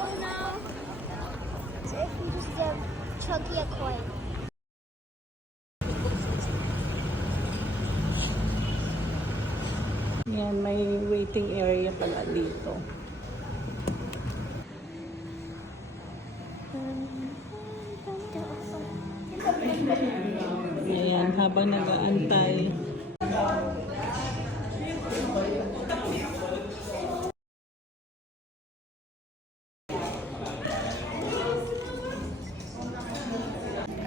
Oh no. So if you just give Chunky a coin. Yan, may waiting area pala dito. Ayan, habang nag-aantay.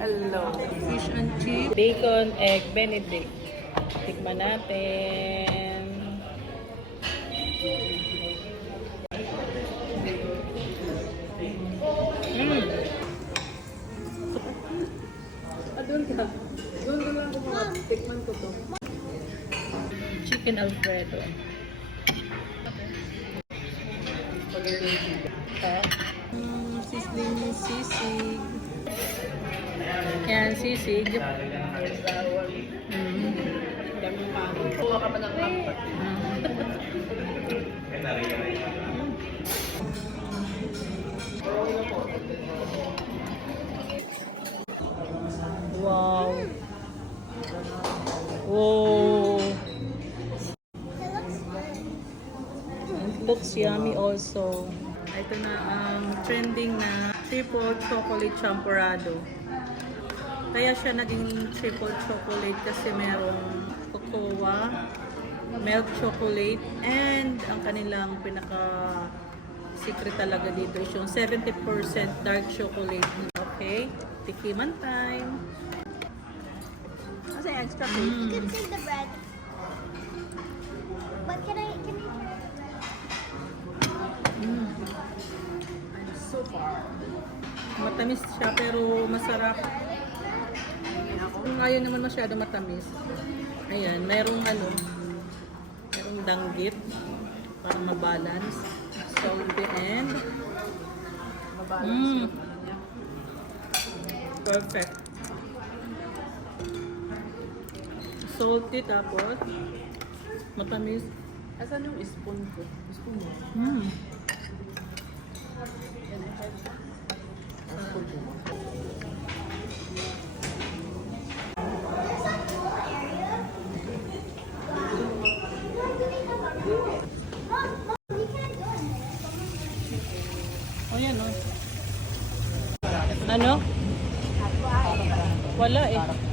Hello. Fish and chips. Bacon, egg, benedict. Tikman natin. Doon ka. Doon lang ako. Tikman ko to. Chicken Alfredo. Sizzling sisig. Yan, sisig. Kuha ka pa ng kampat. Wow. Whoa. It looks yummy also. Ito na ang trending na triple chocolate champurrado. Kaya siya naging triple chocolate kasi merong cocoa, milk chocolate, and ang kanilang pinaka secret talaga dito is yung 70% dark chocolate. Okay, tikiman time. Kasi extra cake. You can see the bread. But can I try? So far. Matamis siya pero masarap. Kung ayaw naman masyado matamis. Ayan, merong danggit para mabalance. Salty and perfect. Salty tapos matamis. Asan yung spoon ko? Spoon mo? Oh, yan o. Ano? Wala eh.